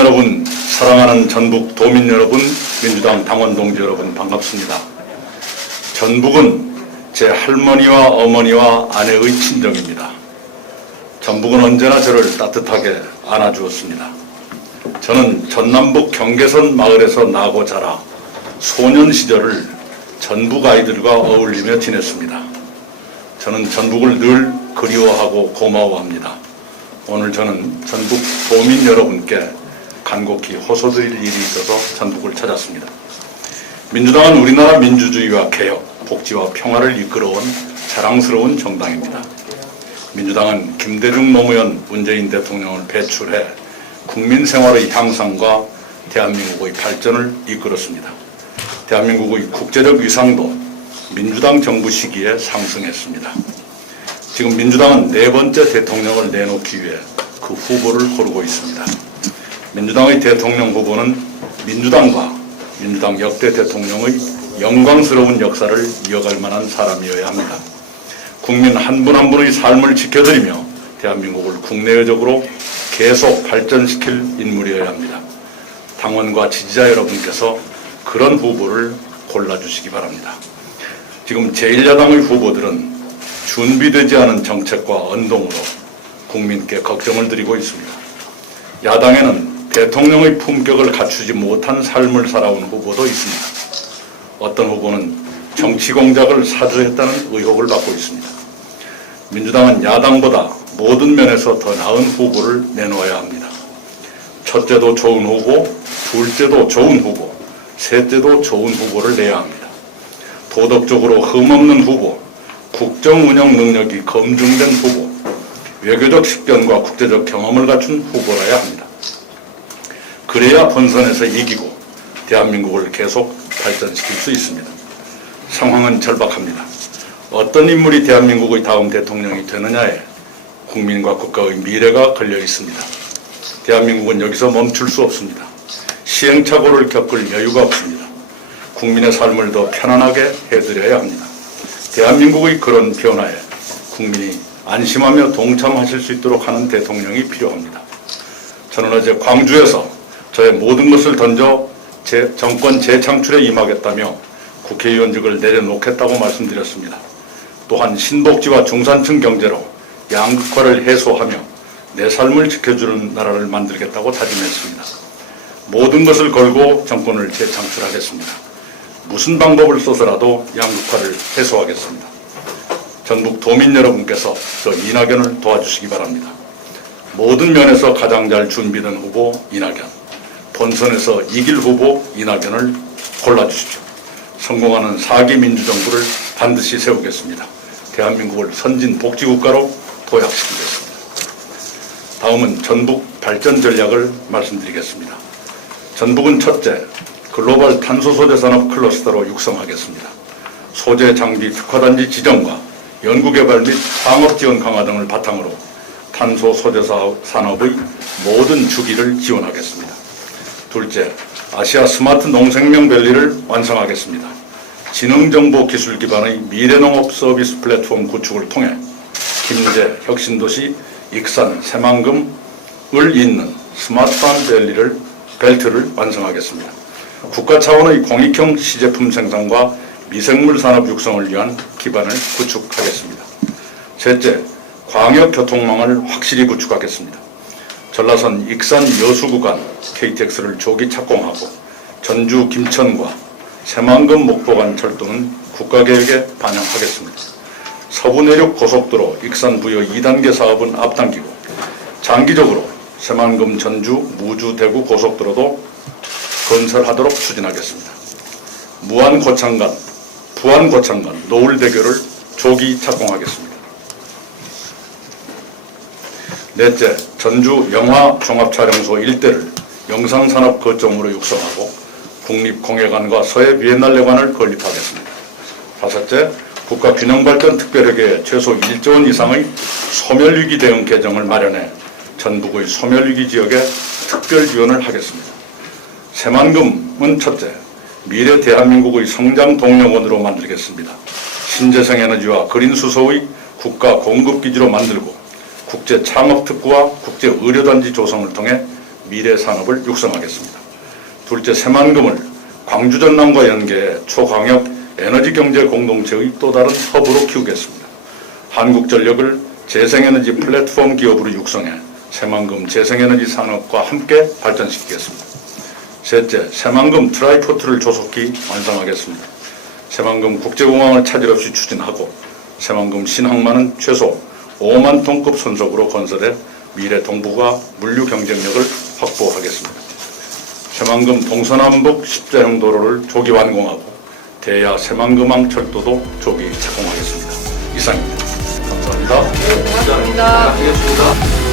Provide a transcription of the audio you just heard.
여러분, 사랑하는 전북 도민 여러분, 민주당 당원 동지 여러분 반갑습니다. 전북은 제 할머니와 어머니와 아내의 친정입니다. 전북은 언제나 저를 따뜻하게 안아주었습니다. 저는 전남북 경계선 마을에서 나고 자라 소년 시절을 전북 아이들과 어울리며 지냈습니다. 저는 전북을 늘 그리워하고 고마워합니다. 오늘 저는 전북 도민 여러분께 간곡히 호소드릴 일이 있어서 전북을 찾았습니다. 민주당은 우리나라 민주주의와 개혁, 복지와 평화를 이끌어온 자랑스러운 정당입니다. 민주당은 김대중 노무현 문재인 대통령을 배출해 국민 생활의 향상과 대한민국의 발전을 이끌었습니다. 대한민국의 국제적 위상도 민주당 정부 시기에 상승했습니다. 지금 민주당은 네 번째 대통령을 내놓기 위해 그 후보를 고르고 있습니다. 민주당의 대통령 후보는 민주당과 민주당 역대 대통령의 영광스러운 역사를 이어갈 만한 사람이어야 합니다. 국민 한 분한 분의 삶을 지켜드리며 대한민국을 국내적으로 계속 발전시킬 인물이어야 합니다. 당원과 지지자 여러분께서 그런 후보를 골라주시기 바랍니다. 지금 제1야당의 후보들은 준비되지 않은 정책과 언동으로 국민께 걱정을 드리고 있습니다. 야당에는 대통령의 품격을 갖추지 못한 삶을 살아온 후보도 있습니다. 어떤 후보는 정치 공작을 사주했다는 의혹을 받고 있습니다. 민주당은 야당보다 모든 면에서 더 나은 후보를 내놓아야 합니다. 첫째도 좋은 후보, 둘째도 좋은 후보, 셋째도 좋은 후보를 내야 합니다. 도덕적으로 흠없는 후보, 국정 운영 능력이 검증된 후보, 외교적 식견과 국제적 경험을 갖춘 후보라야 합니다. 그래야 본선에서 이기고 대한민국을 계속 발전시킬 수 있습니다. 상황은 절박합니다. 어떤 인물이 대한민국의 다음 대통령이 되느냐에 국민과 국가의 미래가 걸려 있습니다. 대한민국은 여기서 멈출 수 없습니다. 시행착오를 겪을 여유가 없습니다. 국민의 삶을 더 편안하게 해드려야 합니다. 대한민국의 그런 변화에 국민이 안심하며 동참하실 수 있도록 하는 대통령이 필요합니다. 저는 어제 광주에서 저의 모든 것을 던져 제 정권 재창출에 임하겠다며 국회의원직을 내려놓겠다고 말씀드렸습니다. 또한 신복지와 중산층 경제로 양극화를 해소하며 내 삶을 지켜주는 나라를 만들겠다고 다짐했습니다. 모든 것을 걸고 정권을 재창출하겠습니다. 무슨 방법을 써서라도 양극화를 해소하겠습니다. 전북 도민 여러분께서 저 이낙연을 도와주시기 바랍니다. 모든 면에서 가장 잘 준비된 후보 이낙연, 본선에서 이길 후보 이낙연을 골라주십시오. 성공하는 4기 민주정부를 반드시 세우겠습니다. 대한민국을 선진 복지국가로 도약시키겠습니다. 다음은 전북 발전 전략을 말씀드리겠습니다. 전북은 첫째, 글로벌 탄소 소재 산업 클러스터로 육성하겠습니다. 소재 장비 특화단지 지정과 연구개발 및 상업 지원 강화 등을 바탕으로 탄소 소재 산업의 모든 주기를 지원하겠습니다. 둘째, 아시아 스마트 농생명 밸리를 완성하겠습니다. 지능정보 기술 기반의 미래농업 서비스 플랫폼 구축을 통해 김제, 혁신도시, 익산, 새만금을 잇는 스마트한 밸리를 벨트를 완성하겠습니다. 국가 차원의 공익형 시제품 생산과 미생물 산업 육성을 위한 기반을 구축하겠습니다. 셋째, 광역 교통망을 확실히 구축하겠습니다. 전라선 익산 여수 구간 KTX를 조기 착공하고 전주 김천과 새만금 목포 간 철도는 국가계획에 반영하겠습니다. 서부 내륙 고속도로 익산 부여 2단계 사업은 앞당기고 장기적으로 새만금 전주 무주 대구 고속도로도 건설하도록 추진하겠습니다. 무안 고창간, 부안 고창간, 노을대교를 조기 착공하겠습니다. 넷째, 전주 영화 종합촬영소 일대를 영상산업 거점으로 육성하고 국립공예관과 서해 비엔날레관을 건립하겠습니다. 다섯째, 국가균형발전특별회계에 최소 1조 원 이상의 소멸위기 대응 계정을 마련해 전북의 소멸위기 지역에 특별 지원을 하겠습니다. 새만금은 첫째, 미래 대한민국의 성장 동력원으로 만들겠습니다. 신재생 에너지와 그린 수소의 국가 공급 기지로 만들고 국제 창업 특구와 국제 의료단지 조성을 통해 미래 산업을 육성하겠습니다. 둘째, 새만금을 광주 전남과 연계해 초광역 에너지 경제 공동체의 또 다른 허브로 키우겠습니다. 한국전력을 재생에너지 플랫폼 기업으로 육성해 새만금 재생에너지 산업과 함께 발전시키겠습니다. 셋째, 새만금 트라이포트를 조속히 완성하겠습니다. 새만금 국제공항을 차질 없이 추진하고 새만금 신항만은 최소 5만 톤급 선속으로 건설해 미래 동북아 물류 경쟁력을 확보하겠습니다. 새만금 동서남북 십자형 도로를 조기 완공하고 대야 새만금항 철도도 조기 착공하겠습니다. 이상입니다. 감사합니다. 고맙습니다.